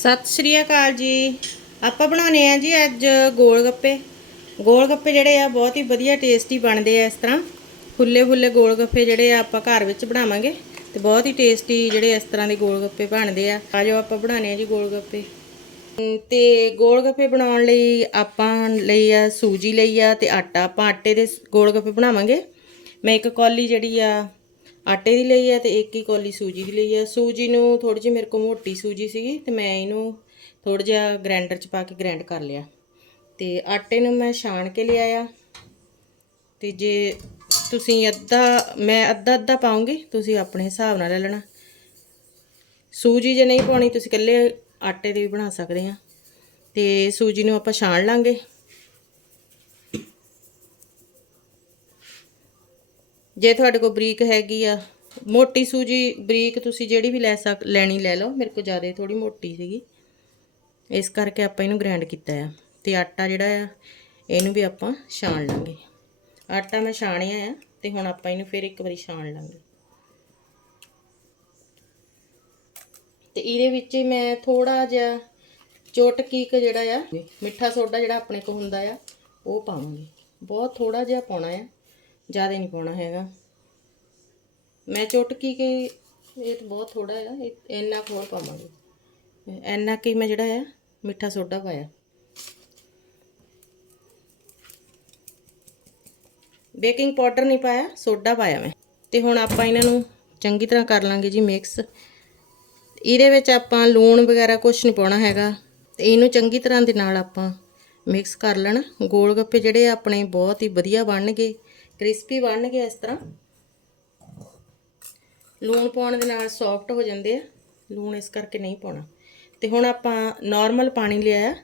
ਸਤਿ ਸ਼੍ਰੀ ਅਕਾਲ ਜੀ। ਆਪਾਂ ਬਣਾਉਣੇ ਆ ਜੀ ਅੱਜ ਗੋਲ ਗੱਪੇ ਗੋਲ ਗੱਪੇ ਜਿਹੜੇ ਆ ਬਹੁਤ ਹੀ ਵਧੀਆ ਟੇਸਟੀ ਬਣਦੇ ਆ ਇਸ ਤਰ੍ਹਾਂ। ਫੁੱਲੇ ਫੁੱਲੇ ਗੋਲ ਗੱਪੇ ਜਿਹੜੇ ਆ ਆਪਾਂ ਘਰ ਵਿੱਚ ਬਣਾਵਾਂਗੇ ਤੇ ਬਹੁਤ ਹੀ ਟੇਸਟੀ ਜਿਹੜੇ ਇਸ ਤਰ੍ਹਾਂ ਦੇ ਗੋਲ ਗੱਪੇ ਬਣਦੇ ਆ। ਆਜੋ ਆਪਾਂ ਬਣਾਉਣੇ ਆ ਜੀ ਗੋਲ ਗੱਪੇ ਅਮ ਤੇ ਗੋਲ ਗੱਪੇ ਬਣਾਉਣ ਲਈ ਆਪਾਂ ਲਈ ਆ ਸੂਜੀ ਲਈ ਆ ਤੇ ਆਟਾ। ਆਪਾਂ ਆਟੇ ਦੇ ਗੋਲ ਗੱਪੇ ਬਣਾਵਾਂਗੇ। ਮੈਂ ਇੱਕ ਕੌਲੀ ਜਿਹੜੀ ਆ ਆਟੇ ਦੀ ਲਈ ਹੈ ਤੇ ਇੱਕ ਹੀ ਕੋਲੀ ਸੂਜੀ ਦੀ ਲਈ ਹੈ ਸੂਜੀ ਨੂੰ ਥੋੜੀ ਜਿਹੀ ਮੇਰੇ ਕੋਲ ਮੋਟੀ ਸੂਜੀ ਸੀਗੀ ਤੇ ਮੈਂ ਇਹਨੂੰ ਥੋੜਾ ਜਿਹਾ ਗ੍ਰਾਈਂਡਰ 'ਚ ਪਾ ਕੇ ਗ੍ਰਾਈਂਡ ਕਰ ਲਿਆ। ਤੇ ਆਟੇ ਨੂੰ ਮੈਂ ਛਾਣ ਕੇ ਲਿਆਇਆ। ਤੇ ਜੇ ਤੁਸੀਂ ਅੱਧਾ, ਮੈਂ ਅੱਧਾ ਅੱਧਾ ਪਾਉਂਗੀ, ਤੁਸੀਂ ਆਪਣੇ ਹਿਸਾਬ ਨਾਲ ਲੈ ਲੈਣਾ। ਸੂਜੀ ਜੇ ਨਹੀਂ ਪਾਉਣੀ, ਤੁਸੀਂ ਇਕੱਲੇ ਆਟੇ ਦੇ ਵੀ ਬਣਾ ਸਕਦੇ ਆ। ਤੇ ਸੂਜੀ ਨੂੰ ਆਪਾਂ ਛਾਣ ਲਾਂਗੇ। ਜੇ ਤੁਹਾਡੇ ਕੋਲ ਬਰੀਕ ਹੈਗੀ ਆ, ਮੋਟੀ ਸੂਜੀ ਬਰੀਕ ਤੁਸੀਂ ਜਿਹੜੀ ਵੀ ਲੈ ਸਕ, ਲੈਣੀ ਲੈ ਲਓ, ਮੇਰੇ ਕੋਲ ਜ਼ਿਆਦਾ ਥੋੜੀ ਮੋਟੀ ਸੀਗੀ। ਇਸ ਕਰਕੇ ਆਪਾਂ ਇਹਨੂੰ ਗ੍ਰਾਈਂਡ ਕੀਤਾ ਆ। ਤੇ ਆਟਾ ਜਿਹੜਾ ਆ, ਇਹਨੂੰ ਵੀ ਆਪਾਂ ਛਾਣ ਲਾਂਗੇ। ਆਟਾ ਮੈਂ ਛਾਣਿਆ ਆ, ਤੇ ਹੁਣ ਆਪਾਂ ਇਹਨੂੰ ਫਿਰ ਇੱਕ ਵਾਰੀ ਛਾਣ ਲਾਂਗੇ। ਤੇ ਇਹਦੇ ਵਿੱਚ ਮੈਂ ਥੋੜਾ ਜਿਹਾ ਚੋਟਕੀ ਕ ਜਿਹੜਾ ਆ, ਮਿੱਠਾ ਸੋਡਾ ਜਿਹੜਾ ਆਪਣੇ ਕੋਲ ਹੁੰਦਾ ਆ, ਉਹ ਪਾਵਾਂਗੇ। ਬਹੁਤ ਥੋੜਾ ਜਿਹਾ ਪਾਉਣਾ ਆ, ਜ਼ਿਆਦਾ ਨਹੀਂ ਪਾਉਣਾ ਹੈਗਾ। ਮੈਂ ਚੁਟਕੀ ਕੇ ਇਹ ਤਾਂ ਬਹੁਤ ਥੋੜਾ ਆ ਇੰਨਾ ਕੁ ਹੋਰ ਪਾਵਾਂਗੇ। ਇੰਨਾ ਕਿ ਮੈਂ ਜਿਹੜਾ ਆ, ਮਿੱਠਾ ਸੋਡਾ ਪਾਇਆ। ਬੇਕਿੰਗ ਪਾਊਡਰ ਨਹੀਂ ਪਾਇਆ, ਸੋਡਾ ਪਾਇਆ ਮੈਂ। ਤੇ ਹੁਣ ਆਪਾਂ ਇਹਨਾਂ ਨੂੰ ਚੰਗੀ ਤਰ੍ਹਾਂ ਕਰ ਲਾਂਗੇ ਜੀ ਮਿਕਸ। ਇਹਦੇ ਵਿੱਚ ਆਪਾਂ ਲੂਣ ਵਗੈਰਾ ਕੁਝ ਨਹੀਂ ਪਾਉਣਾ ਹੈਗਾ। ਤੇ ਇਹਨੂੰ ਚੰਗੀ ਤਰ੍ਹਾਂ ਦੇ ਨਾਲ ਆਪਾਂ ਮਿਕਸ ਕਰ ਲੈਣਾ। ਗੋਲ ਗੱਪੇ ਜਿਹੜੇ ਆ ਆਪਣੇ ਬਹੁਤ ਹੀ ਵਧੀਆ ਬਣਨਗੇ, ਕ੍ਰਿਸਪੀ ਬਣਨਗੇ ਇਸ ਤਰ੍ਹਾਂ। ਲੂਣ ਪਾਉਣ ਦੇ ਨਾਲ ਸੌਫਟ ਹੋ ਜਾਂਦੇ ਆ। ਲੂਣ ਇਸ ਕਰਕੇ ਨਹੀਂ ਪਾਉਣਾ। ਤੇ ਹੁਣ ਆਪਾਂ ਨਾਰਮਲ ਪਾਣੀ ਲਿਆ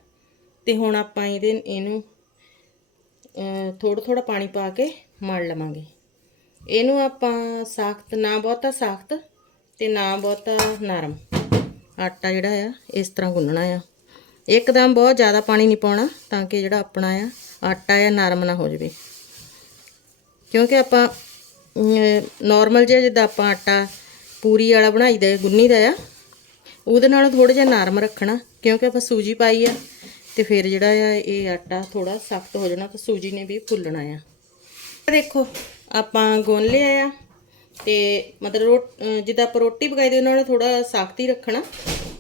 ਤੇ ਹੁਣ ਆਪਾਂ ਇਹਦੇ, ਇਹਨੂੰ ਥੋੜਾ ਥੋੜਾ ਪਾਣੀ ਪਾ ਕੇ ਮਲ ਲਵਾਂਗੇ। ਇਹਨੂੰ ਆਪਾਂ ਸਖਤ, ਨਾ ਬਹੁਤਾ ਸਖਤ ਤੇ ਨਾ ਬਹੁਤਾ ਨਰਮ। ਆਟਾ ਜਿਹੜਾ ਆ, ਇਸ ਤਰ੍ਹਾਂ ਗੁੰਨਣਾ ਆ। ਇੱਕਦਮ ਬਹੁਤ ਜ਼ਿਆਦਾ ਪਾਣੀ ਨਹੀਂ ਪਾਉਣਾ ਤਾਂ ਕਿ ਜਿਹੜਾ ਆਪਣਾ ਆ, ਆਟਾ ਆ, ਨਰਮ ਨਾ ਹੋ ਜਾਵੇ। ਕਿਉਂਕਿ ਆਪਾਂ ਨਾਰਮਲ ਜਿਹਾ ਜਿੱਦਾਂ ਆਪਾਂ ਆਟਾ ਪੂਰੀ ਵਾਲਾ ਬਣਾਈਦਾ ਗੁੰਨੀ ਦਾ ਆ, ਉਹਦੇ ਨਾਲੋਂ ਥੋੜਾ ਜਿਹਾ ਨਰਮ ਰੱਖਣਾ, ਕਿਉਂਕਿ ਆਪਾਂ ਸੂਜੀ ਪਾਈ ਆ, ਤੇ ਫਿਰ ਜਿਹੜਾ ਆ ਇਹ ਆਟਾ ਥੋੜਾ ਸਖਤ ਹੋ ਜਾਣਾ, ਤੇ ਸੂਜੀ ਨੇ ਵੀ ਫੁੱਲਣਾ ਆ। ਦੇਖੋ, ਆਪਾਂ ਗੁੰਨ ਲਿਆ ਆ, ਤੇ ਮਤਲਬ ਰੋ- ਜਿੱਦਾਂ ਆਪਾਂ ਰੋਟੀ ਪਕਾਈਦੇ ਉਹਨਾਂ ਨੂੰ ਥੋੜਾ ਸਖਤ ਹੀ ਰੱਖਣਾ,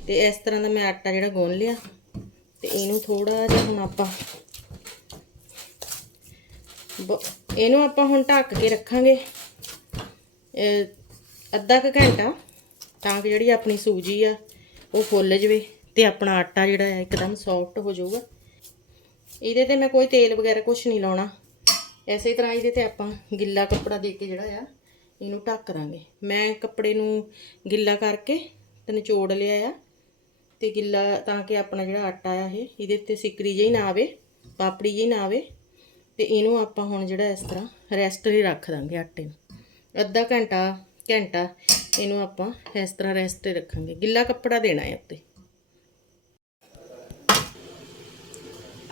ਤੇ ਇਸ ਤਰ੍ਹਾਂ ਦਾ ਮੈਂ ਆਟਾ ਜਿਹੜਾ ਗੁੰਨ ਲਿਆ, ਤੇ ਇਹਨੂੰ ਥੋੜਾ ਜਿਹਾ ਹੁਣ ਆਪਾਂ ਬ- ਇਹਨੂੰ ਆਪਾਂ ਹੁਣ ਢੱਕ ਕੇ ਰੱਖਾਂਗੇ। ਅੱਧਾ ਕੁ ਘੰਟਾ, ਤਾਂ ਕਿ ਜਿਹੜੀ ਆਪਣੀ ਸੂਜੀ ਆ, ਉਹ ਫੁੱਲ ਜਵੇ ਤੇ ਆਪਣਾ ਆਟਾ ਜਿਹੜਾ ਹੈ ਇੱਕਦਮ ਸੌਫਟ ਹੋ ਜਾਊਗਾ। ਇਹਦੇ ਤੇ ਮੈਂ ਕੋਈ ਤੇਲ ਵਗੈਰਾ ਕੁਝ ਨਹੀਂ ਲਾਉਣਾ। ਐਸੇ ਤਰ੍ਹਾਂ ਇਹਦੇ ਤੇ ਆਪਾਂ ਗਿੱਲਾ ਕੱਪੜਾ ਦੇ ਕੇ ਜਿਹੜਾ ਆ, ਇਹਨੂੰ ਢੱਕ ਦਾਂਗੇ। ਮੈਂ ਕੱਪੜੇ ਨੂੰ ਗਿੱਲਾ ਕਰਕੇ ਤੇ ਨਿਚੋੜ ਲਿਆ ਆ ਤੇ ਗਿੱਲਾ ਤਾਂ ਕਿ ਆਪਣਾ ਜਿਹੜਾ ਆਟਾ ਆ ਇਹ, ਇਹਦੇ ਉੱਤੇ ਸਿਕਰੀ ਜਿਹੀ ਨਾ ਆਵੇ, ਪਾਪੜੀ ਜਿਹੀ ਨਾ ਆਵੇ ਤੇ ਇਹਨੂੰ ਆਪਾਂ ਹੁਣ ਜਿਹੜਾ ਇਸ ਤਰ੍ਹਾਂ ਰੈਸਟ ਲਈ ਰੱਖ ਦਾਂਗੇ ਆਟੇ ਨੂੰ। ਅੱਧਾ ਘੰਟਾ ਘੰਟਾ ਇਹਨੂੰ ਆਪਾਂ ਇਸ ਤਰ੍ਹਾਂ ਰੈਸਟ ਤੇ ਰੱਖਾਂਗੇ। ਗਿੱਲਾ ਕੱਪੜਾ ਦੇਣਾ ਹੈ ਉੱਤੇ।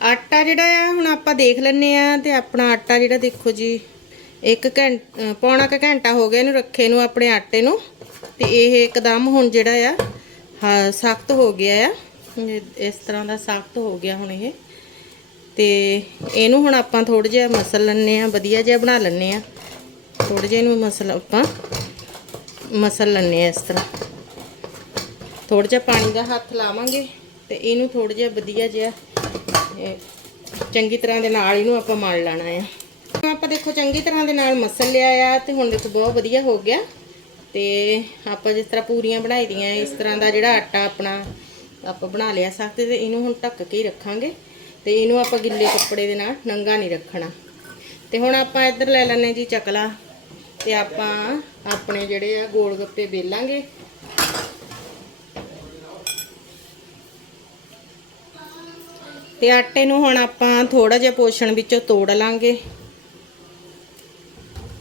ਆਟਾ ਜਿਹੜਾ ਆ, ਹੁਣ ਆਪਾਂ ਦੇਖ ਲੈਨੇ ਆ ਤੇ ਆਪਣਾ ਆਟਾ ਜਿਹੜਾ ਦੇਖੋ ਜੀ, ਇੱਕ ਘੰਟਾ ਪੌਣਾ ਕੁ ਘੰਟਾ ਹੋ ਗਿਆ ਇਹਨੂੰ ਰੱਖੇ ਨੂੰ ਆਪਣੇ ਆਟੇ ਨੂੰ। ਤੇ ਇਹ ਇੱਕਦਮ ਹੁਣ ਜਿਹੜਾ ਆ ਸਖਤ ਹੋ ਗਿਆ ਆ। ਇਸ ਤਰ੍ਹਾਂ ਦਾ ਸਖਤ ਹੋ ਗਿਆ ਹੁਣ ਇਹ। ਤੇ ਇਹਨੂੰ ਹੁਣ ਆਪਾਂ ਥੋੜਾ ਜਿਹਾ ਮਸਲ ਲੈਣੇ ਆ, ਵਧੀਆ ਜਿਹਾ ਬਣਾ ਲੈਣੇ ਆ। ਥੋੜਾ ਜਿਹਾ ਇਹਨੂੰ ਮਸਲ, ਆਪਾਂ ਮਸਲ ਲੈਣੇ ਆ ਇਸ ਤਰ੍ਹਾਂ। ਥੋੜਾ ਜਿਹਾ ਪਾਣੀ ਦਾ ਹੱਥ ਲਾਵਾਂਗੇ ਤੇ ਇਹਨੂੰ ਥੋੜਾ ਜਿਹਾ ਵਧੀਆ ਜਿਹਾ ਚੰਗੀ ਤਰ੍ਹਾਂ ਦੇ ਨਾਲ ਇਹਨੂੰ ਆਪਾਂ ਮਲ ਲੈਣਾ ਆ। ਆਪਾਂ ਦੇਖੋ ਚੰਗੀ ਤਰ੍ਹਾਂ ਦੇ ਨਾਲ ਮਸਲ ਲਿਆ ਆ ਤੇ ਹੁਣ ਦੇਖੋ ਬਹੁਤ ਵਧੀਆ ਹੋ ਗਿਆ। ਤੇ ਆਪਾਂ ਜਿਸ ਤਰ੍ਹਾਂ ਪੂਰੀਆਂ ਬਣਾਈ ਦੀਆਂ, ਇਸ ਤਰ੍ਹਾਂ ਦਾ ਜਿਹੜਾ ਆਟਾ ਆਪਣਾ ਆਪਾਂ ਬਣਾ ਲਿਆ ਸਖਤ ਤੇ ਇਹਨੂੰ ਹੁਣ ਢੱਕ ਕੇ ਹੀ ਰੱਖਾਂਗੇ। ਤੇ ਇਹਨੂੰ ਆਪਾਂ ਗਿੱਲੇ ਕੱਪੜੇ ਦੇ ਨਾਲ ਨੰਗਾ ਨਹੀਂ ਰੱਖਣਾ। ਤੇ ਹੁਣ ਆਪਾਂ ਇੱਧਰ ਲੈ ਲੈਣੇ ਜੀ ਚਕਲਾ। ਤੇ ਆਪਾਂ ਆਪਣੇ ਜਿਹੜੇ ਆ ਗੋਲ ਗੱਪੇ ਵੇਲਾਂਗੇ। ਤੇ ਆਟੇ ਨੂੰ ਹੁਣ ਆਪਾਂ ਥੋੜਾ ਜਿਹਾ ਪੋਸ਼ਣ ਵਿੱਚੋਂ ਤੋੜ ਲਾਂਗੇ।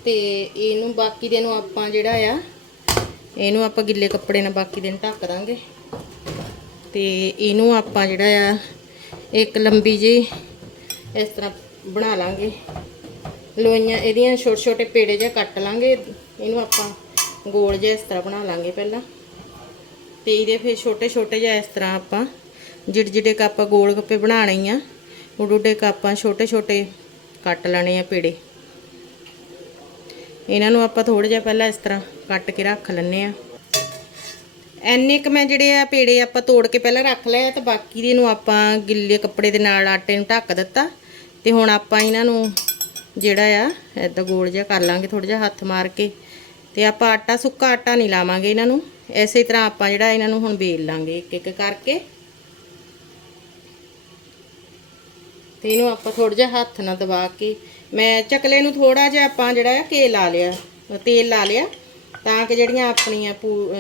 ਤੇ ਇਹਨੂੰ ਬਾਕੀ ਦੇ ਨੂੰ ਆਪਾਂ ਜਿਹੜਾ ਆ, ਇਹਨੂੰ ਆਪਾਂ ਗਿੱਲੇ ਕੱਪੜੇ ਨਾਲ ਬਾਕੀ ਦਿਨ ਢੱਕ ਦਾਂਗੇ। ਤੇ ਇਹਨੂੰ ਆਪਾਂ ਜਿਹੜਾ ਆ, ਇੱਕ ਲੰਬੀ ਜੀ ਇਸ ਤਰ੍ਹਾਂ ਬਣਾ ਲਾਂਗੇ। ਲੋਈਆਂ ਇਹਦੀਆਂ ਛੋਟੇ ਛੋਟੇ ਪੇੜੇ ਜਿਹਾ ਕੱਟ ਲਾਂਗੇ। ਇਹਨੂੰ ਆਪਾਂ ਗੋਲ ਜਿਹਾ ਇਸ ਤਰ੍ਹਾਂ ਬਣਾ ਲਾਂਗੇ ਪਹਿਲਾਂ। ਤੇ ਇਹਦੇ ਫਿਰ ਛੋਟੇ ਛੋਟੇ ਜਿਹਾ ਇਸ ਤਰ੍ਹਾਂ ਆਪਾਂ ਜਿਹੜੇ ਜਿਹੜੇ ਕੱਪ ਗੋਲ ਗੱਪੇ ਬਣਾਣੇ ਹੀ ਆ। ਉਡੇ ਕੱਪਾਂ ਛੋਟੇ ਛੋਟੇ ਕੱਟ ਲੈਣੇ ਆ ਪੇੜੇ। ਇਹਨਾਂ ਨੂੰ ਆਪਾਂ ਥੋੜਾ ਜਿਹਾ ਪਹਿਲਾਂ ਇਸ ਤਰ੍ਹਾਂ ਕੱਟ ਕੇ ਰੱਖ ਲੈਣੇ ਆ। ਐਨੇ ਕ ਮੈਂ ਜਿਹੜੇ ਆ ਪੇੜੇ ਆਪਾਂ ਤੋੜ ਕੇ ਪਹਿਲਾਂ ਰੱਖ ਲਏ ਤੇ ਬਾਕੀ ਦੇ ਨੂੰ ਆਪਾਂ ਗਿੱਲੇ ਕੱਪੜੇ ਦੇ ਨਾਲ ਆਟੇ ਨੂੰ ਢੱਕ ਦਿੱਤਾ। ਤੇ ਹੁਣ ਆਪਾਂ ਇਹਨਾਂ ਨੂੰ ਜਿਹੜਾ ਆ ਐਦਾਂ ਗੋਲ ਜਿਹਾ ਕਰ ਲਾਂਗੇ ਥੋੜਾ ਜਿਹਾ ਹੱਥ ਮਾਰ ਕੇ। ਤੇ ਆਪਾਂ ਆਟਾ, ਸੁੱਕਾ ਆਟਾ ਨਹੀਂ ਲਾਵਾਂਗੇ ਇਹਨਾਂ ਨੂੰ। ਐਸੇ ਤਰ੍ਹਾਂ ਆਪਾਂ ਜਿਹੜਾ ਇਹਨਾਂ ਨੂੰ ਹੁਣ ਵੇਲ ਲਾਂਗੇ ਇੱਕ ਇੱਕ ਕਰਕੇ। ਤੇ ਇਹਨੂੰ ਆਪਾਂ ਥੋੜਾ ਜਿਹਾ ਹੱਥ ਨਾਲ ਦਬਾ ਕੇ, ਮੈਂ ਚਕਲੇ ਨੂੰ ਥੋੜਾ ਜਿਹਾ ਆਪਾਂ ਜਿਹੜਾ ਆ ਕੇ ਲਾ ਲਿਆ, ਤੇਲ ਲਾ ਲਿਆ। ਤਾਂ ਕਿ ਜਿਹੜੀਆਂ ਆਪਣੀਆਂ ਪੂ-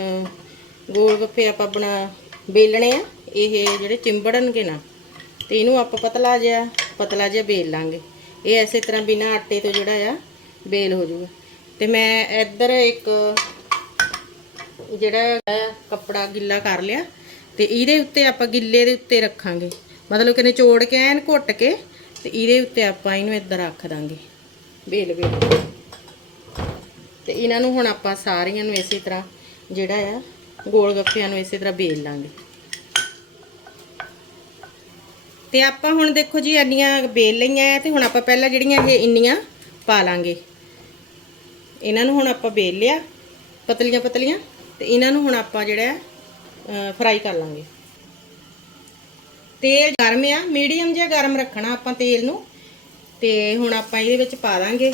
ਗੋਲ ਗੱਫੇ ਆਪਾਂ ਬਣਾ ਵੇਲਣੇ ਆ, ਇਹ ਜਿਹੜੇ ਚਿੰਬੜਨਗੇ ਨਾ, ਤੇ ਇਹਨੂੰ ਆਪਾਂ ਪਤਲਾ ਜਿਹਾ ਪਤਲਾ ਜਿਹਾ ਵੇਲ ਲਾਂਗੇ। ਇਹ ਐਸੇ ਤਰ੍ਹਾਂ ਬਿਨਾ ਆਟੇ ਤੋਂ ਜਿਹੜਾ ਆ, ਬੇਲ ਹੋ ਜਾਊਗਾ। ਤੇ ਮੈਂ ਇੱਧਰ ਇੱਕ ਜਿਹੜਾ ਕੱਪੜਾ ਗਿੱਲਾ ਕਰ ਲਿਆ, ਤੇ ਇਹਦੇ ਉੱਤੇ ਆਪਾਂ ਗਿੱਲੇ ਦੇ ਉੱਤੇ ਰੱਖਾਂਗੇ। ਮਤਲਬ ਕਿ ਨਿਚੋੜ ਕੇ ਐਨ ਘੁੱਟ ਕੇ, ਤੇ ਇਹਦੇ ਉੱਤੇ ਆਪਾਂ ਇਹਨੂੰ ਇੱਧਰ ਰੱਖ ਦਾਂਗੇ, ਬੇਲ ਬੇਲ। ਤੇ ਇਹਨਾਂ ਨੂੰ ਹੁਣ ਆਪਾਂ ਸਾਰੀਆਂ ਨੂੰ ਇਸੇ ਤਰ੍ਹਾਂ ਜਿਹੜਾ ਆ, ਗੋਲ ਗੱਪਿਆਂ ਨੂੰ ਇਸੇ ਤਰ੍ਹਾਂ ਬੇਲ ਲਾਂਗੇ। ਤੇ ਆਪਾਂ ਹੁਣ ਦੇਖੋ ਜੀ ਇੰਨੀਆਂ ਬੇਲ ਲਈਆਂ ਆ ਤੇ ਹੁਣ ਆਪਾਂ ਪਹਿਲਾਂ ਜਿਹੜੀਆਂ ਇਹ ਇੰਨੀਆਂ ਪਾ ਲਾਂਗੇ। ਇਹਨਾਂ ਨੂੰ ਹੁਣ ਆਪਾਂ ਬੇਲ ਲਿਆ, ਪਤਲੀਆਂ ਪਤਲੀਆਂ, ਤੇ ਇਹਨਾਂ ਨੂੰ ਹੁਣ ਆਪਾਂ ਜਿਹੜਾ ਫਰਾਈ ਕਰ ਲਾਂਗੇ। ਤੇਲ ਗਰਮ ਆ, ਮੀਡੀਅਮ ਜਿਹਾ ਗਰਮ ਰੱਖਣਾ ਆਪਾਂ ਤੇਲ ਨੂੰ, ਤੇ ਹੁਣ ਆਪਾਂ ਇਹਦੇ ਵਿੱਚ ਪਾ ਦਾਂਗੇ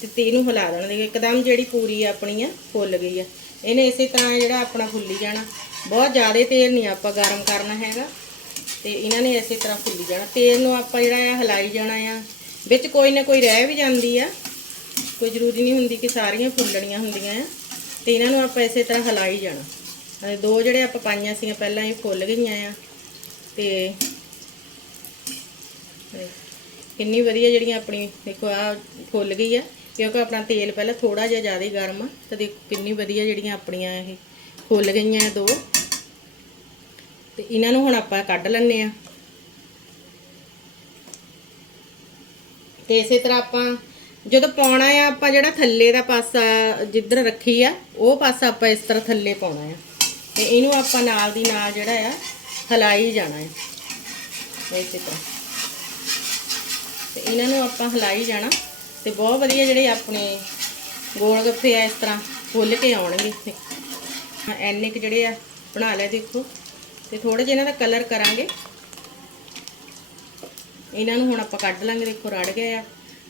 ਤੇ ਤੇਲ ਨੂੰ ਹਿਲਾ ਦੇਣਾ ਦੇਖੋ, ਇੱਕਦਮ ਜਿਹੜੀ ਪੂਰੀ ਆਪਣੀ ਆ ਫੁੱਲ ਗਈ ਆ। ਇਹਨੇ ਇਸੇ ਤਰ੍ਹਾਂ ਜਿਹੜਾ ਆਪਣਾ ਫੁੱਲੀ ਜਾਣਾ। ਬਹੁਤ ਜ਼ਿਆਦਾ ਤੇਲ ਨਹੀਂ ਆਪਾਂ ਗਰਮ ਕਰਨਾ ਹੈਗਾ। ਤੇ ਇਹਨਾਂ ਨੇ ਇਸੇ ਤਰ੍ਹਾਂ ਫੁੱਲੀ ਜਾਣਾ। ਤੇਲ ਨੂੰ ਆਪਾਂ ਜਿਹੜਾ ਆ ਹਿਲਾਈ ਜਾਣਾ ਆ। ਵਿੱਚ ਕੋਈ ਨਾ ਕੋਈ ਰਹਿ ਵੀ ਜਾਂਦੀ ਆ। ਕੋਈ ਜ਼ਰੂਰੀ ਨਹੀਂ ਹੁੰਦੀ ਕਿ ਸਾਰੀਆਂ ਫੁੱਲਣੀਆਂ ਹੁੰਦੀਆਂ ਆ। ਤੇ ਇਹਨਾਂ ਨੂੰ ਆਪਾਂ ਇਸੇ ਤਰ੍ਹਾਂ ਹਿਲਾਈ ਜਾਣਾ। ਅਹ ਦੋ ਜਿਹੜੇ ਆਪਾਂ ਪਾਈਆਂ ਸੀਗੀਆਂ, ਪਹਿਲਾਂ ਇਹ ਫੁੱਲ ਗਈਆਂ ਆ। ਤੇ ਕਿੰਨੀ ਵਧੀਆ ਜਿਹੜੀਆਂ ਆਪਣੀ, ਦੇਖੋ ਆ ਫੁੱਲ ਗਈ ਆ। ਕਿਉਂਕਿ ਆਪਣਾ ਤੇਲ ਪਹਿਲਾਂ ਥੋੜਾ ਜਿਹਾ ਜ਼ਿਆਦਾ ਹੀ ਗਰਮ ਆ। ਤੇ ਦੇਖੋ ਕਿੰਨੀ ਵਧੀਆ ਜਿਹੜੀਆਂ ਆਪਣੀਆਂ ਇਹ ਫੁੱਲ ਗਈਆਂ ਆ ਦੋ। ਤੇ ਇਹਨਾਂ ਨੂੰ ਹੁਣ ਆਪਾਂ ਕੱਢ ਲੈਣੇ ਆ ਤੇ ਇਸੇ ਤਰ੍ਹਾਂ ਆਪਾਂ ਜਦੋਂ ਪਾਉਣਾ ਆ, ਆਪਾਂ ਜਿਹੜਾ ਥੱਲੇ ਦਾ ਪਾਸਾ ਜਿੱਧਰ ਰੱਖੀ ਆ, ਉਹ ਪਾਸਾ ਆਪਾਂ ਇਸ ਤਰ੍ਹਾਂ ਥੱਲੇ ਪਾਉਣਾ ਆ। ਤੇ ਇਹਨੂੰ ਆਪਾਂ ਨਾਲ ਦੀ ਨਾਲ ਜਿਹੜਾ ਆ, ਹਲਾਈ ਜਾਣਾ ਆ। ਇਸੇ ਤਰ੍ਹਾਂ। ਤੇ ਇਹਨਾਂ ਨੂੰ ਆਪਾਂ ਹਲਾਈ ਜਾਣਾ। ਤੇ ਬਹੁਤ ਵਧੀਆ ਜਿਹੜੇ ਆਪਣੇ ਗੋਲ ਗੱਪੇ ਆ ਇਸ ਤਰ੍ਹਾਂ ਫੁੱਲ ਕੇ ਆਉਣਗੇ। ਹਾਂ ਐਨੇ ਕੁ ਜਿਹੜੇ ਆ, ਬਣਾ ਲੈ ਦੇਖੋ। ਤੇ ਥੋੜੇ ਜਿਹਾ ਇਹਨਾਂ ਦਾ ਕਲਰ ਕਰਾਂਗੇ। ਇਹਨਾਂ ਨੂੰ ਹੁਣ ਆਪਾਂ ਕੱਢ ਲਾਂਗੇ, ਦੇਖੋ ਰੜ ਗਏ ਆ।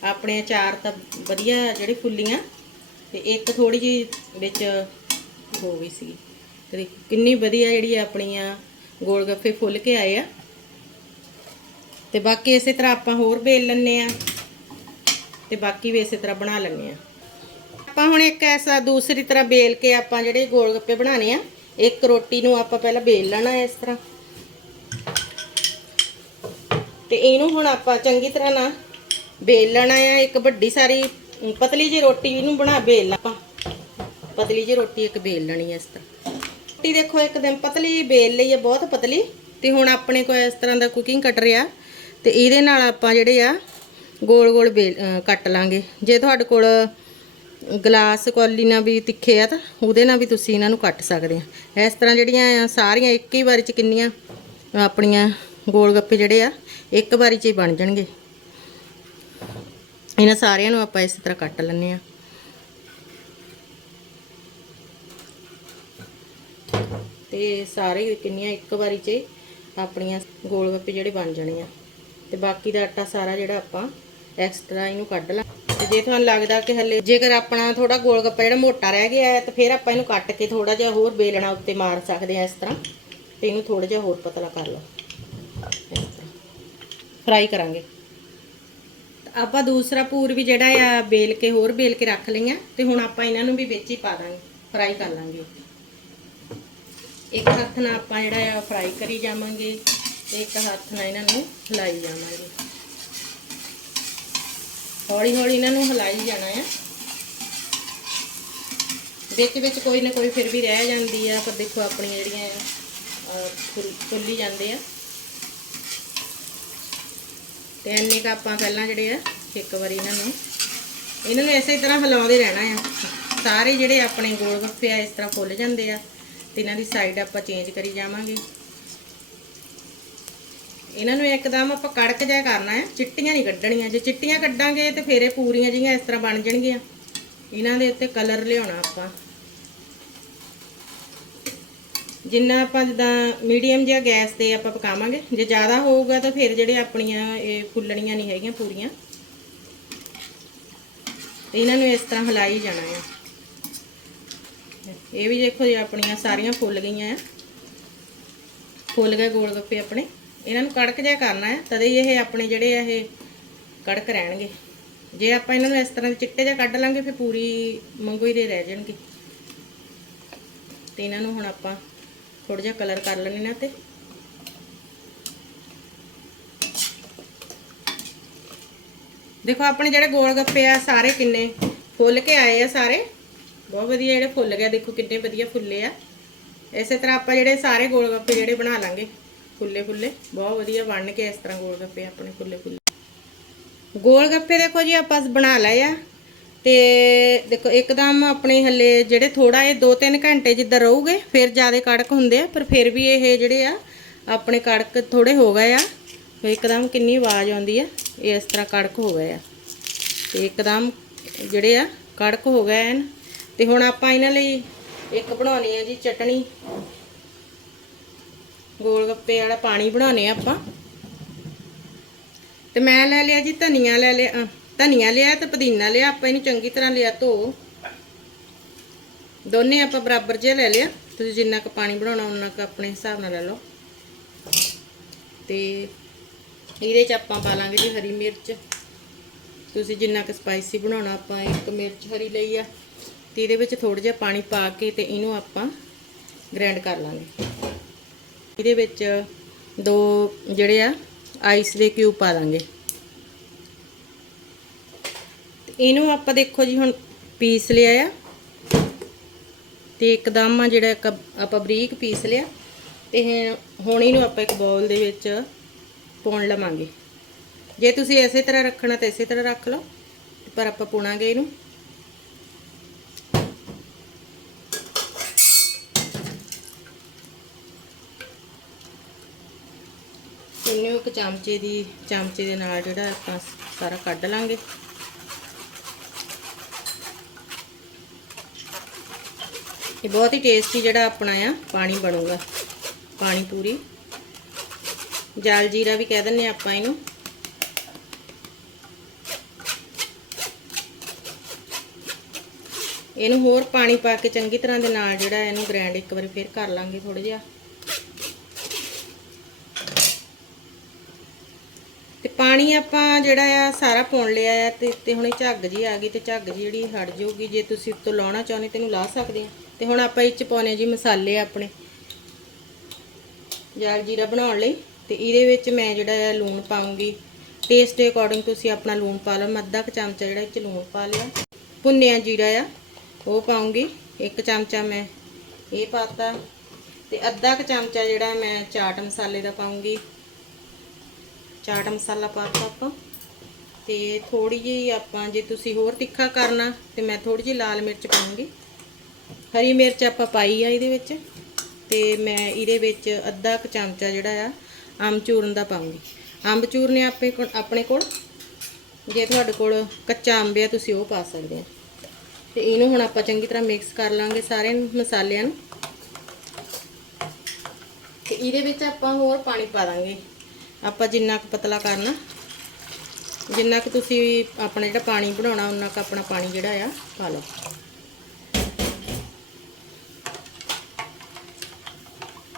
ਆਪਣੇ ਅਚਾਰ ਤਾਂ ਵਧੀਆ ਜਿਹੜੀ ਫੁੱਲੀਆਂ, ਤੇ ਇੱਕ ਥੋੜੀ ਜੀ ਵਿੱਚ ਹੋ ਗਈ ਸੀ ਤੇ ਕਿੰਨੀ ਵਧੀਆ ਜਿਹੜੀ ਆਪਣੀਆਂ ਗੋਲ ਗੱਪੇ ਫੁੱਲ ਕੇ ਆਏ ਆ। ਤੇ ਬਾਕੀ ਇਸੇ ਤਰ੍ਹਾਂ ਆਪਾਂ ਹੋਰ ਵੇਲ ਲੈਣੇ ਆ। ਤੇ ਬਾਕੀ ਵੀ ਇਸੇ ਤਰ੍ਹਾਂ ਬਣਾ ਲੈਣੇ ਆ। ਆਪਾਂ ਹੁਣ ਇੱਕ ਐਸਾ ਦੂਸਰੀ ਤਰ੍ਹਾਂ ਵੇਲ ਕੇ ਆਪਾਂ ਜਿਹੜੇ ਗੋਲ ਗੱਪੇ ਬਣਾਣੇ ਆ ਇੱਕ ਰੋਟੀ ਨੂੰ ਆਪਾਂ ਪਹਿਲਾਂ ਵੇਲ ਲੈਣਾ ਇਸ ਤਰ੍ਹਾਂ। ਤੇ ਇਹਨੂੰ ਹੁਣ ਆਪਾਂ ਚੰਗੀ ਤਰ੍ਹਾਂ ਨਾ ਬੇਲ ਲੈਣਾ ਆ, ਇੱਕ ਵੱਡੀ ਸਾਰੀ ਪਤਲੀ ਜਿਹੀ ਰੋਟੀ ਇਹਨੂੰ ਬਣਾ ਬੇਲ ਆਪਾਂ। ਪਤਲੀ ਜਿਹੀ ਰੋਟੀ ਇੱਕ ਵੇਲ ਲੈਣੀ ਹੈ ਇਸ ਤਰ੍ਹਾਂ। ਰੋਟੀ ਦੇਖੋ, ਇੱਕਦਮ ਪਤਲੀ ਵੇਲ ਲਈ ਹੈ ਬਹੁਤ ਪਤਲੀ। ਤੇ ਹੁਣ ਆਪਣੇ ਕੋਲ ਇਸ ਤਰ੍ਹਾਂ ਦਾ ਕੁਕਿੰਗ ਕਟਰ ਆ। ਤੇ ਇਹਦੇ ਨਾਲ ਆਪਾਂ ਜਿਹੜੇ ਆ ਗੋਲ ਗੋਲ ਬੇਲ ਕੱਟ ਲਾਂਗੇ। ਜੇ ਤੁਹਾਡੇ ਕੋਲ ਗਲਾਸ ਕੌਲੀ ਨਾਲ ਵੀ ਤਿੱਖੇ ਆ ਤਾਂ ਉਹਦੇ ਨਾਲ ਵੀ ਤੁਸੀਂ ਇਹਨਾਂ ਨੂੰ ਕੱਟ ਸਕਦੇ ਆ। ਇਸ ਤਰ੍ਹਾਂ ਜਿਹੜੀਆਂ ਆ, ਸਾਰੀਆਂ ਇੱਕ ਹੀ ਵਾਰੀ ਚ ਕਿੰਨੀਆਂ ਆਪਣੀਆਂ ਗੋਲ ਗੱਪੇ ਜਿਹੜੇ ਆ, ਇੱਕ ਵਾਰੀ ਚ ਹੀ ਬਣ ਜਾਣਗੇ। ਇਹਨਾਂ ਸਾਰਿਆਂ ਨੂੰ ਆਪਾਂ ਇਸ ਤਰ੍ਹਾਂ ਕੱਟ ਲੈਂਦੇ ਆ। ਤੇ ਸਾਰੇ ਕਿੰਨੀਆਂ ਇੱਕ ਵਾਰੀ 'ਚ ਹੀ ਆਪਣੀਆਂ ਗੋਲ ਗੱਪੇ ਜਿਹੜੇ ਬਣ ਜਾਣੇ ਆ। ਤੇ ਬਾਕੀ ਦਾ ਆਟਾ ਸਾਰਾ ਜਿਹੜਾ ਆਪਾਂ ਐਕਸਟਰਾ ਇਹਨੂੰ ਕੱਢ ਲਾਂ ਤੇ ਜੇ ਤੁਹਾਨੂੰ ਲੱਗਦਾ ਕਿ ਹੱਲੇ ਜੇਕਰ ਆਪਣਾ ਥੋੜਾ ਗੋਲ ਗੱਪਾ ਜਿਹੜਾ ਮੋਟਾ ਰਹਿ ਗਿਆ ਹੈ, ਤਾਂ ਫਿਰ ਆਪਾਂ ਇਹਨੂੰ ਕੱਟ ਕੇ ਥੋੜਾ ਜਿਹਾ ਹੋਰ ਬੇਲਣਾ ਉੱਤੇ ਮਾਰ ਸਕਦੇ ਆ ਇਸ ਤਰ੍ਹਾਂ ਤੇ ਇਹਨੂੰ ਥੋੜਾ ਜਿਹਾ ਹੋਰ ਪਤਲਾ ਕਰ ਲਓ। ਫਰਾਈ ਕਰਾਂਗੇ। ਆਪਾਂ ਦੂਸਰਾ ਪੂਰ ਵੀ ਜਿਹੜਾ ਆ ਬੇਲ ਕੇ ਹੋਰ ਬੇਲ ਕੇ ਰੱਖ ਲਈਆਂ ਤੇ ਹੁਣ ਆਪਾਂ ਇਹਨਾਂ ਨੂੰ ਵੀ ਵਿੱਚ ਹੀ ਪਾ ਦਾਂਗੇ। ਫਰਾਈ ਕਰ ਲਾਂਗੇ। ਇੱਕ ਹੱਥ ਨਾਲ ਆਪਾਂ ਜਿਹੜਾ ਆ ਫਰਾਈ ਕਰੀ ਜਾਵਾਂਗੇ ਤੇ ਇੱਕ ਹੱਥ ਨਾਲ ਇਹਨਾਂ ਨੂੰ ਹਿਲਾਈ ਜਾਵਾਂਗੇ। ਹੌਲੀ ਹੌਲੀ ਇਹਨਾਂ ਨੂੰ ਹਿਲਾਈ ਜਾਣਾ ਆ। ਵਿੱਚ ਵਿੱਚ ਕੋਈ ਨਾ ਕੋਈ ਫਿਰ ਵੀ ਰਹਿ ਜਾਂਦੀ ਆ, ਪਰ ਦੇਖੋ ਆਪਣੀਆਂ ਜਿਹੜੀਆਂ ਫੁੱਲੀ ਜਾਂਦੇ ਆ। ਤੇ ਇੰਨੇ ਕ ਆਪਾਂ ਪਹਿਲਾਂ ਜਿਹੜੇ ਆ, ਇੱਕ ਵਾਰੀ ਇਹਨਾਂ ਨੂੰ ਇਹਨਾਂ ਨੂੰ ਇਸੇ ਤਰ੍ਹਾਂ ਹਿਲਾਉਂਦੇ ਰਹਿਣਾ ਆ। ਸਾਰੇ ਜਿਹੜੇ ਆਪਣੇ ਗੋਲ ਗੱਪੇ ਆ, ਇਸ ਤਰ੍ਹਾਂ ਫੁੱਲ ਜਾਂਦੇ ਆ, ਤੇ ਇਹਨਾਂ ਦੀ ਸਾਈਡ ਆਪਾਂ ਚੇਂਜ ਕਰੀ ਜਾਵਾਂਗੇ। ਇਹਨਾਂ ਨੂੰ ਇੱਕਦਮ ਆਪਾਂ ਕੜਕ ਜਿਹਾ ਕਰਨਾ ਹੈ, ਚਿੱਟੀਆਂ ਨਹੀਂ ਕੱਢਣੀਆਂ। ਜੇ ਚਿੱਟੀਆਂ ਕੱਢਾਂਗੇ ਤੇ ਫੇਰ ਇਹ ਪੂਰੀਆਂ ਜਿਹੀਆਂ ਇਸ ਤਰ੍ਹਾਂ ਬਣ ਜਾਣਗੀਆਂ। ਇਹਨਾਂ ਦੇ ਉੱਤੇ ਕਲਰ ਲਿਆਉਣਾ ਆਪਾਂ। ਜਿੰਨਾ ਆਪਾਂ ਜਿੱਦਾਂ ਮੀਡੀਅਮ ਜਿਹਾ ਗੈਸ ਤੇ ਆਪਾਂ ਪਕਾਵਾਂਗੇ। ਜੇ ਜ਼ਿਆਦਾ ਹੋਊਗਾ ਤਾਂ ਫਿਰ ਜਿਹੜੇ ਆਪਣੀਆਂ ਇਹ ਫੁੱਲਣੀਆਂ ਨਹੀਂ ਹੈਗੀਆਂ ਪੂਰੀਆਂ। ਤੇ ਇਹਨਾਂ ਨੂੰ ਇਸ ਤਰ੍ਹਾਂ ਹਿਲਾਈ ਜਾਣਾ ਹੈ। ਇਹ ਵੀ ਦੇਖੋ ਜੀ, ਆਪਣੀਆਂ ਸਾਰੀਆਂ ਫੁੱਲ ਗਈਆਂ ਆ ਫੁੱਲ ਗਏ ਗੋਲ ਗੱਪੇ ਆਪਣੇ। ਇਹਨਾਂ ਨੂੰ ਕੜਕ ਜਿਹਾ ਕਰਨਾ ਹੈ, ਤਦੇ ਹੀ ਇਹ ਆਪਣੇ ਜਿਹੜੇ ਆ ਇਹ ਕੜਕ ਰਹਿਣਗੇ। ਜੇ ਆਪਾਂ ਇਹਨਾਂ ਨੂੰ ਇਸ ਤਰ੍ਹਾਂ ਦੇ ਚਿੱਟੇ ਜਿਹਾ ਕੱਢ ਲਾਂਗੇ, ਫਿਰ ਪੂਰੀ ਮੰਗੋ ਹੀ ਦੇ ਰਹਿ ਜਾਣਗੇ। ਤੇ ਇਹਨਾਂ ਨੂੰ ਹੁਣ ਆਪਾਂ ਥੋੜਾ ਜਿਹਾ ਕਲਰ ਕਰ ਲੈਣੇ ਨਾ ਤੇ ਦੇਖੋ, ਆਪਣੇ ਜਿਹੜੇ ਗੋਲ ਗੱਪੇ ਆ, ਸਾਰੇ ਕਿੰਨੇ ਫੁੱਲ ਕੇ ਆਏ ਆ ਸਾਰੇ। ਬਹੁਤ ਵਧੀਆ ਜਿਹੜੇ ਫੁੱਲ ਗਏ ਦੇਖੋ ਕਿੰਨੇ ਵਧੀਆ ਫੁੱਲੇ ਆ। ਇਸੇ ਤਰ੍ਹਾਂ ਆਪਾਂ ਜਿਹੜੇ ਸਾਰੇ ਗੋਲ ਗੱਪੇ ਜਿਹੜੇ ਬਣਾ ਲਾਂਗੇ। ਫੁੱਲੇ ਫੁੱਲੇ ਬਹੁਤ ਵਧੀਆ ਬਣ ਕੇ ਇਸ ਤਰ੍ਹਾਂ ਗੋਲ ਗੱਪੇ ਆਪਣੇ ਫੁੱਲੇ ਫੁੱਲੇ ਗੋਲ ਗੱਪੇ ਦੇਖੋ ਜੀ, ਆਪਾਂ ਬਣਾ ਲਏ ਆ। ਤੇ ਦੇਖੋ, ਇੱਕਦਮ ਆਪਣੇ ਹੱਲੇ ਜਿਹੜੇ ਥੋੜਾ ਇਹ 2-3 ਘੰਟੇ ਜਿੱਦਾਂ ਰਹੂਗੇ, ਫਿਰ ਜ਼ਿਆਦਾ ਕੜਕ ਹੁੰਦੇ ਆ, ਪਰ ਫਿਰ ਵੀ ਇਹ ਜਿਹੜੇ ਆ, ਆਪਣੇ ਕੜਕ ਥੋੜੇ ਹੋ ਗਏ ਆ। ਤੇ ਇੱਕਦਮ ਕਿੰਨੀ ਆਵਾਜ਼ ਆਉਂਦੀ ਆ, ਇਹ ਇਸ ਤਰ੍ਹਾਂ ਕੜਕ ਹੋ ਗਏ ਆ। ਤੇ ਇੱਕਦਮ ਜਿਹੜੇ ਆ, ਕੜਕ ਹੋ ਗਏ ਹਨ ਤੇ ਹੁਣ ਆਪਾਂ ਇਹਨਾਂ ਲਈ ਇੱਕ ਬਣਾਉਣੀ ਹੈ ਜੀ ਚਟਣੀ। ਗੋਲ ਗੱਪੇ ਵਾਲਾ ਪਾਣੀ ਬਣਾਉਣੇ ਆ ਆਪਾਂ। ਤੇ ਮੈਂ ਲੈ ਲਿਆ ਜੀ ਧਨੀਆ ਲੈ ਲਿਆ ਧਨੀਆ ਲਿਆ ਤੇ ਪੁਦੀਨਾ ਲਿਆ, ਆਪਾਂ ਇਹਨੂੰ ਚੰਗੀ ਤਰ੍ਹਾਂ ਲਿਆ ਧੋ। ਦੋਨੇ ਆਪਾਂ ਬਰਾਬਰ ਜਿਹਾ ਲੈ ਲਿਆ, ਤੁਸੀਂ ਜਿੰਨਾ ਕੁ ਪਾਣੀ ਬਣਾਉਣਾ ਉਹਨਾਂ ਕੁ ਆਪਣੇ ਹਿਸਾਬ ਨਾਲ ਲੈ ਲਓ। ਤੇ ਇਹਦੇ ਚ ਆਪਾਂ ਪਾ ਲਾਂਗੇ ਜੀ ਹਰੀ ਮਿਰਚ। ਤੁਸੀਂ ਜਿੰਨਾ ਕੁ ਸਪਾਈਸੀ ਬਣਾਉਣਾ ਆਪਾਂ ਇੱਕ ਮਿਰਚ ਹਰੀ ਲਈ ਆ, ਤੇ ਇਹਦੇ ਵਿੱਚ ਥੋੜਾ ਜਿਹਾ ਪਾਣੀ ਪਾ ਕੇ ਤੇ ਇਹਨੂੰ ਆਪਾਂ ਗ੍ਰਾਈਂਡ ਕਰ ਲਾਂਗੇ। ਇਹਦੇ ਵਿੱਚ ਦੋ ਜਿਹੜੇ ਆ ਆਈਸ ਦੇ ਕਿਊਬ ਪਾ ਦਾਂਗੇ। ਇਹਨੂੰ ਆਪਾਂ ਦੇਖੋ ਜੀ, ਹੁਣ ਪੀਸ ਲਿਆ ਆ। ਤੇ ਇੱਕਦਮ ਆ ਜਿਹੜਾ ਆਪਾਂ ਬਰੀਕ ਪੀਸ ਲਿਆ। ਤੇ ਹੁਣ ਇਹਨੂੰ ਆਪਾਂ ਇੱਕ ਬਾਉਲ ਦੇ ਵਿੱਚ ਪਾਉਣ ਲਵਾਂਗੇ। ਜੇ ਤੁਸੀਂ ਇਸੇ ਤਰ੍ਹਾਂ ਰੱਖਣਾ ਤਾਂ ਇਸੇ ਤਰ੍ਹਾਂ ਰੱਖ ਲਓ, ਪਰ ਆਪਾਂ ਪੁਣਾਂਗੇ ਇਹਨੂੰ। ਇਹਨੂੰ ਇੱਕ ਚਮਚੇ ਦੀ, ਚਮਚੇ ਦੇ ਨਾਲ ਜਿਹੜਾ ਆਪਾਂ ਸਾਰਾ ਕੱਢ ਲਾਂਗੇ। ਇਹ ਬਹੁਤ ਹੀ ਟੇਸਟੀ ਜਿਹੜਾ ਆਪਣਾ ਆ, ਪਾਣੀ ਬਣੂਗਾ। ਪਾਣੀ ਪੂਰੀ। ਜਲ ਜੀਰਾ ਵੀ ਕਹਿ ਦਿੰਨੇ ਆਪਾਂ ਇਹਨੂੰ। ਇਹਨੂੰ ਹੋਰ ਪਾਣੀ ਪਾ ਕੇ ਚੰਗੀ ਤਰ੍ਹਾਂ ਦੇ ਨਾਲ ਜਿਹੜਾ ਇਹਨੂੰ ਗ੍ਰਾਈਂਡ ਇੱਕ ਵਾਰੀ ਫੇਰ ਕਰ ਲਾਂਗੇ ਥੋੜਾ ਜਿਹਾ। ਪਾਣੀ ਆਪਾਂ ਜਿਹੜਾ ਆ ਸਾਰਾ ਪਾਉਣ ਲਿਆ ਆ ਤੇ ਤੇ ਹੁਣ ਇਹ ਝੱਗ ਜੀ ਆ ਗਈ ਤੇ ਝੱਗ ਜੀ ਜਿਹੜੀ ਹਟ ਜਾਊਗੀ, ਜੇ ਤੁਸੀਂ ਉੱਤੋਂ ਲਾਉਣਾ ਚਾਹੁੰਦੇ ਤੈਨੂੰ ਲਾ ਸਕਦੇ ਆ। ਤੇ ਹੁਣ ਆਪਾਂ ਇਹ ਚ ਪਾਉਣੇ ਜੀ ਮਸਾਲੇ ਆਪਣੇ। ਜਲ ਜੀਰਾ ਬਣਾਉਣ ਲਈ ਤੇ ਇਹਦੇ ਵਿੱਚ ਮੈਂ ਜਿਹੜਾ ਆ ਲੂਣ ਪਾਉਂਗੀ ਟੇਸਟ ਦੇ ਅਕੋਰਡਿੰਗ ਤੁਸੀਂ ਆਪਣਾ ਲੂਣ ਪਾ ਲਓ, ਮੈਂ ਅੱਧਾ ਕੁ ਚਮਚਾ ਜਿਹੜਾ ਇਹ ਚ ਲੂਣ ਪਾ ਲਿਆ। ਭੁੰਨਿਆ ਜੀਰਾ ਆ, ਉਹ ਪਾਉਂਗੀ ਇੱਕ ਚਮਚਾ ਮੈਂ ਇਹ ਪਾਤਾ। ਤੇ ਅੱਧਾ ਕੁ ਚਮਚਾ ਜਿਹੜਾ ਮੈਂ ਚਾਟ ਮਸਾਲੇ ਦਾ ਪਾਉਂਗੀ ਚਾਟ ਮਸਾਲਾ ਪਾਤਾ ਆਪਾਂ। ਤੇ ਥੋੜੀ ਜਿਹੀ ਆਪਾਂ ਜੇ ਤੁਸੀਂ ਹੋਰ ਤਿੱਖਾ ਕਰਨਾ, ਤੇ ਮੈਂ ਥੋੜੀ ਜਿਹੀ ਲਾਲ ਮਿਰਚ ਪਾਉਂਗੀ। ਹਰੀ ਮਿਰਚ ਆਪਾਂ ਪਾਈ ਆ ਇਹਦੇ ਵਿੱਚ, ਤੇ ਮੈਂ ਇਹਦੇ ਵਿੱਚ ਅੱਧਾ ਕੁ ਚਮਚਾ ਜਿਹੜਾ ਆ, ਅੰਬ ਚੂਰਨ ਦਾ ਪਾਉਂਗੀ। ਅੰਬਚੂਰਨ ਨੇ ਆਪੇ ਕੋਲ, ਆਪਣੇ ਕੋਲ? ਜੇ ਤੁਹਾਡੇ ਕੋਲ ਕੱਚਾ ਅੰਬ ਆ, ਤੁਸੀਂ ਉਹ ਪਾ ਸਕਦੇ ਆ। ਤੇ ਇਹਨੂੰ ਹੁਣ ਆਪਾਂ ਚੰਗੀ ਤਰ੍ਹਾਂ ਮਿਕਸ ਕਰ ਲਾਂਗੇ ਸਾਰੇ ਮਸਾਲਿਆਂ ਨੂੰ। ਤੇ ਇਹਦੇ ਵਿੱਚ ਆਪਾਂ ਹੋਰ ਪਾਣੀ ਪਾ ਦਾਂਗੇ। ਆਪਾਂ ਜਿੰਨਾ ਕੁ ਪਤਲਾ ਕਰਨਾ, ਜਿੰਨਾ ਕੁ ਤੁਸੀਂ ਆਪਣਾ ਜਿਹੜਾ ਪਾਣੀ ਬਣਾਉਣਾ ਉਹਨਾਂ ਕੁ ਆਪਣਾ ਪਾਣੀ ਜਿਹੜਾ ਆ, ਪਾ ਲਓ।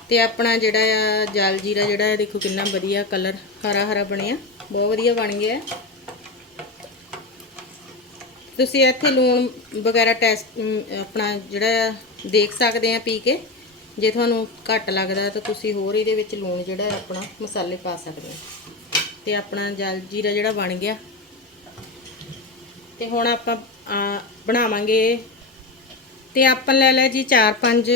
ਤੇ ਆਪਣਾ ਜਿਹੜਾ ਆ, ਜਲ ਜੀਰਾ ਜਿਹੜਾ ਹੈ ਦੇਖੋ ਕਿੰਨਾ ਵਧੀਆ ਕਲਰ ਹਰਾ ਹਰਾ ਬਣਿਆ, ਬਹੁਤ ਵਧੀਆ ਬਣ ਗਿਆ। ਤੁਸੀਂ ਇੱਥੇ ਲੂਣ ਵਗੈਰਾ ਟੈਸਟ ਆਪਣਾ ਜਿਹੜਾ ਆ, ਦੇਖ ਸਕਦੇ ਆ ਪੀ ਕੇ। ਜੇ ਤੁਹਾਨੂੰ ਘੱਟ ਲੱਗਦਾ ਤਾਂ ਤੁਸੀਂ ਹੋਰ ਇਹਦੇ ਵਿੱਚ ਲੂਣ ਜਿਹੜਾ ਆਪਣਾ ਮਸਾਲੇ ਪਾ ਸਕਦੇ ਹੋ। ਤੇ ਆਪਣਾ ਜਲ ਜੀਰਾ ਜਿਹੜਾ ਬਣ ਗਿਆ। ਤੇ ਹੁਣ ਆਪਾਂ ਆ, ਬਣਾਵਾਂਗੇ। ਤੇ ਆਪਾਂ ਲੈ ਲਿਆ ਜੀ 4-5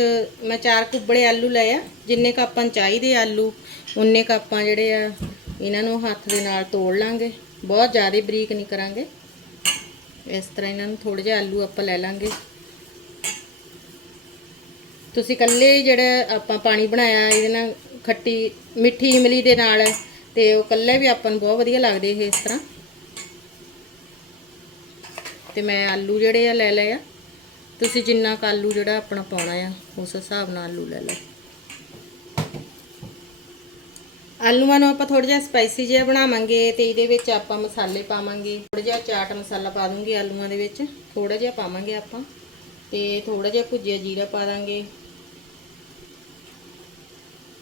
ਮੈਂ 4 ਕੁੱਬੜੇ ਆਲੂ ਲਏ ਆ। ਜਿੰਨੇ ਕ ਆਪਾਂ ਨੂੰ ਚਾਹੀਦੇ ਆਲੂ ਉਨੇ ਕ ਆਪਾਂ ਜਿਹੜੇ ਆ ਇਹਨਾਂ ਨੂੰ ਹੱਥ ਦੇ ਨਾਲ ਤੋੜ ਲਾਂਗੇ। ਬਹੁਤ ਜ਼ਿਆਦਾ ਬਰੀਕ ਨਹੀਂ ਕਰਾਂਗੇ। ਇਸ ਤਰ੍ਹਾਂ ਇਹਨਾਂ ਨੂੰ ਥੋੜੇ ਜਿਹਾ ਆਲੂ ਆਪਾਂ ਲੈ ਲਾਂਗੇ। ਤੁਸੀਂ ਕੱਲੇ ਜਿਹੜਾ ਆਪਾਂ ਪਾਣੀ ਬਣਾਇਆ, ਇਹਦੇ ਨਾਲ ਖੱਟੀ ਮਿੱਠੀ ਇਮਲੀ ਦੇ ਨਾਲ, ਤੇ ਉਹ ਕੱਲੇ ਵੀ ਆਪਾਂ ਨੂੰ ਬਹੁਤ ਵਧੀਆ ਲੱਗਦੇ ਇਹ ਇਸ ਤਰ੍ਹਾਂ। ਤੇ ਮੈਂ ਆਲੂ ਜਿਹੜੇ ਆ ਲੈ ਲਏ ਆ। ਤੁਸੀਂ ਜਿੰਨਾ ਕੁ ਆਲੂ ਜਿਹੜਾ ਆਪਣਾ ਪਾਉਣਾ ਆ, ਉਸ ਹਿਸਾਬ ਨਾਲ ਆਲੂ ਲੈ ਲਓ। ਆਲੂਆਂ ਨੂੰ ਆਪਾਂ ਥੋੜਾ ਜਿਹਾ ਸਪਾਈਸੀ ਜਿਹਾ ਬਣਾਵਾਂਗੇ ਤੇ ਇਹਦੇ ਵਿੱਚ ਆਪਾਂ ਮਸਾਲੇ ਪਾਵਾਂਗੇ। ਥੋੜਾ ਜਿਹਾ ਚਾਟ ਮਸਾਲਾ ਪਾ ਦੂੰਗੀ ਆਲੂਆਂ ਦੇ ਵਿੱਚ ਥੋੜਾ ਜਿਹਾ ਪਾਵਾਂਗੇ ਆਪਾਂ। ਤੇ ਥੋੜਾ ਜਿਹਾ ਭੁੱਜਿਆ ਜੀਰਾ ਪਾ ਦਾਂਗੇ।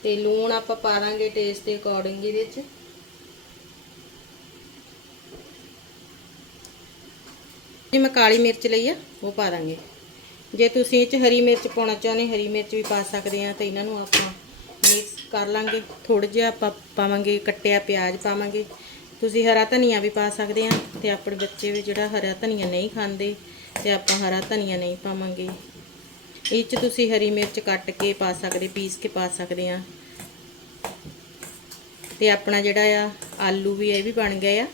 ਤੇ ਲੂਣ ਆਪਾਂ ਪਾ ਦਾਂਗੇ ਟੇਸਟ ਦੇ ਅਕੋਰਡਿੰਗ ਇਹਦੇ ਵਿੱਚ। ਜੀ ਮੈਂ ਕਾਲੀ ਮਿਰਚ ਲਈ ਆ, ਉਹ ਪਾ ਦਾਂਗੇ ਜੇ ਤੁਸੀਂ ਇਹ ਚ ਹਰੀ ਮਿਰਚ ਪਾਉਣਾ ਚਾਹੁੰਦੇ, ਹਰੀ ਮਿਰਚ ਵੀ ਪਾ ਸਕਦੇ ਆ, ਤਾਂ ਇਹਨਾਂ ਨੂੰ ਆਪਾਂ ਮਿਕਸ ਕਰ ਲਾਂਗੇ। ਥੋੜਾ ਜਿਹਾ ਆਪਾਂ ਪਾਵਾਂਗੇ ਕੱਟਿਆ ਪਿਆਜ਼ ਪਾਵਾਂਗੇ। ਤੁਸੀਂ ਹਰਾ ਧਨੀਆ ਵੀ ਪਾ ਸਕਦੇ ਆ, ਤੇ ਆਪਣੇ ਬੱਚੇ ਵੀ ਜਿਹੜਾ ਹਰਾ ਧਨੀਆ ਨਹੀਂ ਖਾਂਦੇ, ਤੇ ਆਪਾਂ ਹਰਾ ਧਨੀਆ ਨਹੀਂ ਪਾਵਾਂਗੇ। ਇਹ ਚ ਤੁਸੀਂ ਹਰੀ ਮਿਰਚ ਕੱਟ ਕੇ ਪਾ ਸਕਦੇ, ਪੀਸ ਕੇ ਪਾ ਸਕਦੇ ਆ। ਤੇ ਆਪਣਾ ਜਿਹੜਾ ਆ, ਆਲੂ ਵੀ ਇਹ ਵੀ ਬਣ ਗਏ ਆ।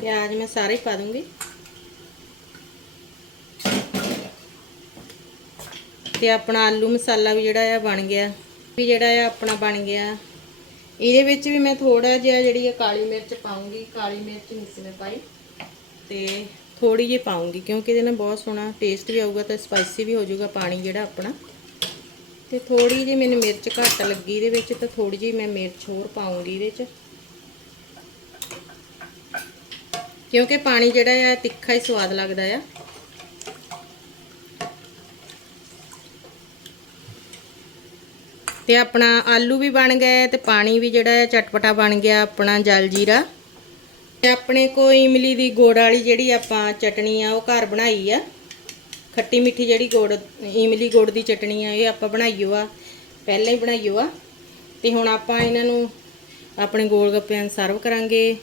ਪਿਆਜ਼ ਮੈਂ ਸਾਰੇ ਹੀ ਪਾ ਦੂੰਗੀ। ਤੇ ਆਪਣਾ ਆਲੂ ਮਸਾਲਾ ਵੀ ਜਿਹੜਾ ਆ ਬਣ ਗਿਆ। ਵੀ ਜਿਹੜਾ ਆ ਆਪਣਾ ਬਣ ਗਿਆ। ਇਹਦੇ ਵਿੱਚ ਵੀ ਮੈਂ ਥੋੜਾ ਜਿਹਾ ਜਿਹੜੀ ਆ ਕਾਲੀ ਮਿਰਚ ਪਾਉਂਗੀ। ਕਾਲੀ ਮਿਰਚ ਨਹੀਂ ਸੀ ਮੈਂ ਪਾਈ। ਤੇ ਥੋੜੀ ਜਿਹੀ ਪਾਉਂਗੀ, ਕਿਉਂਕਿ ਇਹਦੇ ਨਾਲ ਬਹੁਤ ਸੋਹਣਾ ਟੇਸਟ ਵੀ ਆਊਗਾ ਤੇ ਸਪਾਈਸੀ ਵੀ ਹੋ ਜਾਊਗਾ ਪਾਣੀ ਜਿਹੜਾ ਆਪਣਾ। ਤੇ ਥੋੜੀ ਜਿਹੀ ਮੈਨੂੰ ਮਿਰਚ ਘੱਟ ਲੱਗੀ ਇਹਦੇ ਵਿੱਚ, ਤਾਂ ਥੋੜੀ ਜਿਹੀ ਮੈਂ ਮਿਰਚ ਹੋਰ ਪਾਉਂਗੀ ਇਹਦੇ ਵਿੱਚ। ਕਿਉਂਕਿ ਪਾਣੀ ਜਿਹੜਾ ਆ, ਤਿੱਖਾ ਹੀ ਸਵਾਦ ਲੱਗਦਾ ਆ। ਤੇ ਆਪਣਾ ਆਲੂ ਵੀ ਬਣ ਗਏ ਤੇ ਪਾਣੀ ਵੀ ਜਿਹੜਾ ਹੈ ਚਟਪਟਾ ਬਣ ਗਿਆ ਆਪਣਾ ਜਲ ਜੀਰਾ। ਆਪਣੇ ਕੋਲ ਇਮਲੀ ਦੀ ਗੋੜ ਵਾਲੀ ਜਿਹੜੀ ਆਪਾਂ ਚਟਣੀ ਆ, ਉਹ ਘਰ ਬਣਾਈ ਆ। ਖੱਟੀ ਮਿੱਠੀ ਜਿਹੜੀ ਗੋੜ, ਇਮਲੀ ਗੋੜ ਦੀ ਚਟਣੀ ਆ, ਇਹ ਆਪਾਂ ਬਣਾਈਓ ਆ। ਪਹਿਲਾਂ ਹੀ ਬਣਾਈਓ ਆ। ਤੇ ਹੁਣ ਆਪਾਂ ਇਹਨਾਂ ਨੂੰ ਆਪਣੇ ਗੋਲ ਗੱਪਿਆਂ ਨੂੰ ਸਰਵ ਕਰਾਂਗੇ।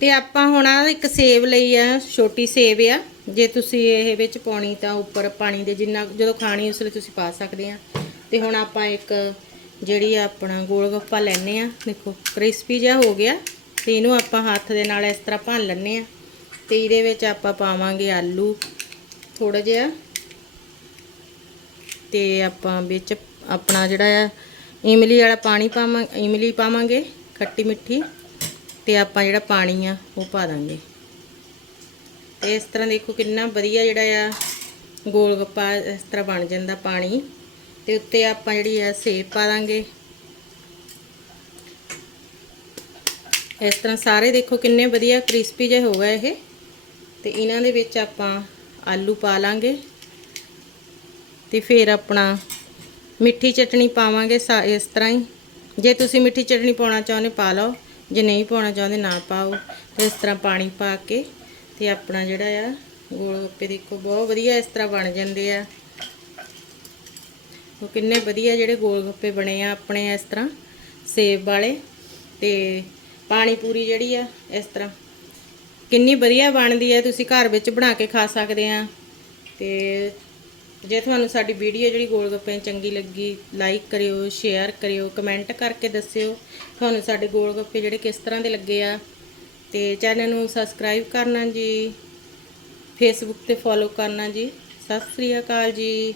ਤੇ ਆਪਾਂ ਹੁਣ ਆਹ ਇੱਕ ਸੇਬ ਲਈ ਆ, ਛੋਟੀ ਸੇਬ ਆ। ਜੇ ਤੁਸੀਂ ਇਹ ਵਿੱਚ ਪਾਉਣੀ ਤਾਂ ਉੱਪਰ ਪਾਣੀ ਦੇ ਜਿੰਨਾ ਜਦੋਂ ਖਾਣੀ ਉਸ ਲਈ ਤੁਸੀਂ ਪਾ ਸਕਦੇ ਆ। ਤੇ ਹੁਣ ਆਪਾਂ ਇੱਕ ਜਿਹੜੀ ਆ ਆਪਣਾ ਗੋਲ ਗੱਪਾ ਲੈਣੇ ਆ, ਦੇਖੋ, ਕ੍ਰਿਸਪੀ ਜਿਹਾ ਹੋ ਗਿਆ। ਤੇ ਇਹਨੂੰ ਆਪਾਂ ਹੱਥ ਦੇ ਨਾਲ ਇਸ ਤਰ੍ਹਾਂ ਭੰਨ ਲੈਣੇ ਆ ਤੇ ਇਹਦੇ ਵਿੱਚ ਆਪਾਂ ਪਾਵਾਂਗੇ ਆਲੂ ਥੋੜਾ ਜਿਹਾ ਤੇ ਆਪਾਂ ਵਿੱਚ ਆਪਣਾ ਜਿਹੜਾ ਆ ਇਮਲੀ ਵਾਲਾ ਪਾਣੀ ਪਾਵਾਂ, ਇਮਲੀ ਪਾਵਾਂਗੇ ਖੱਟੀ ਮਿੱਠੀ ਤੇ ਆਪਾਂ ਜਿਹੜਾ ਪਾਣੀ ਆ ਉਹ ਪਾ ਦਾਂਗੇ। ਤੇ ਇਸ ਤਰ੍ਹਾਂ ਦੇਖੋ ਕਿੰਨਾ ਵਧੀਆ ਜਿਹੜਾ ਆ ਗੋਲ ਗੱਪਾ ਇਸ ਤਰ੍ਹਾਂ ਬਣ ਜਾਂਦਾ ਪਾਣੀ ਤੇ ਉੱਤੇ ਆਪਾਂ ਜਿਹੜੀ ਆ ਸੇਬ ਪਾ ਦਾਂਗੇ। ਇਸ ਤਰ੍ਹਾਂ ਸਾਰੇ ਦੇਖੋ ਕਿੰਨੇ ਵਧੀਆ ਕ੍ਰਿਸਪੀ ਜਿਹੇ ਹੋ ਗਏ ਇਹ। ਤੇ ਇਹਨਾਂ ਦੇ ਵਿੱਚ ਆਪਾਂ ਆਲੂ ਪਾ ਲਾਂਗੇ। ਤੇ ਫਿਰ ਆਪਣਾ ਮਿੱਠੀ ਚਟਣੀ ਪਾਵਾਂਗੇ ਸਾ- ਇਸ ਤਰ੍ਹਾਂ ਹੀ। ਜੇ ਤੁਸੀਂ ਮਿੱਠੀ ਚਟਣੀ ਪਾਉਣਾ ਚਾਹੁੰਦੇ ਪਾ ਲਓ, ਜੇ ਨਹੀਂ ਪਾਉਣਾ ਚਾਹੁੰਦੇ ਨਾ ਪਾਓ। ਇਸ ਤਰ੍ਹਾਂ ਪਾਣੀ ਪਾ ਕੇ ਤੇ ਆਪਣਾ ਜਿਹੜਾ ਆ, ਗੋਲ ਗੱਪੇ ਦੇਖੋ ਬਹੁਤ ਵਧੀਆ ਇਸ ਤਰ੍ਹਾਂ ਬਣ ਜਾਂਦੇ ਆ। ਉਹ ਕਿੰਨੇ ਵਧੀਆ ਜਿਹੜੇ ਗੋਲ ਗੱਪੇ ਬਣੇ ਆ ਆਪਣੇ ਇਸ ਤਰ੍ਹਾਂ ਸੇਬ ਵਾਲੇ। ਤੇ ਪਾਣੀ ਪੂਰੀ ਜਿਹੜੀ ਆ, ਇਸ ਤਰ੍ਹਾਂ। ਕਿੰਨੀ ਵਧੀਆ ਬਣਦੀ ਹੈ, ਤੁਸੀਂ ਘਰ ਵਿੱਚ ਬਣਾ ਕੇ ਖਾ ਸਕਦੇ ਆ। ਤੇ ਜੇ ਤੁਹਾਨੂੰ ਸਾਡੀ ਵੀਡੀਓ ਜਿਹੜੀ ਗੋਲ ਗੱਪੇ ਚੰਗੀ ਲੱਗੀ ਲਾਈਕ ਕਰਿਓ ਸ਼ੇਅਰ ਕਰਿਓ ਕਮੈਂਟ ਕਰਕੇ ਦੱਸਿਓ ਤੁਹਾਨੂੰ ਸਾਡੇ ਗੋਲ ਗੱਪੇ ਜਿਹੜੇ ਕਿਸ ਤਰ੍ਹਾਂ ਦੇ ਲੱਗੇ ਆ। ਤੇ ਚੈਨਲ ਨੂੰ ਸਬਸਕ੍ਰਾਈਬ ਕਰਨਾ ਜੀ ਫੇਸਬੁੱਕ ਤੇ ਫੋਲੋ ਕਰਨਾ ਜੀ। ਸਤਿ ਸ੍ਰੀ ਅਕਾਲ ਜੀ।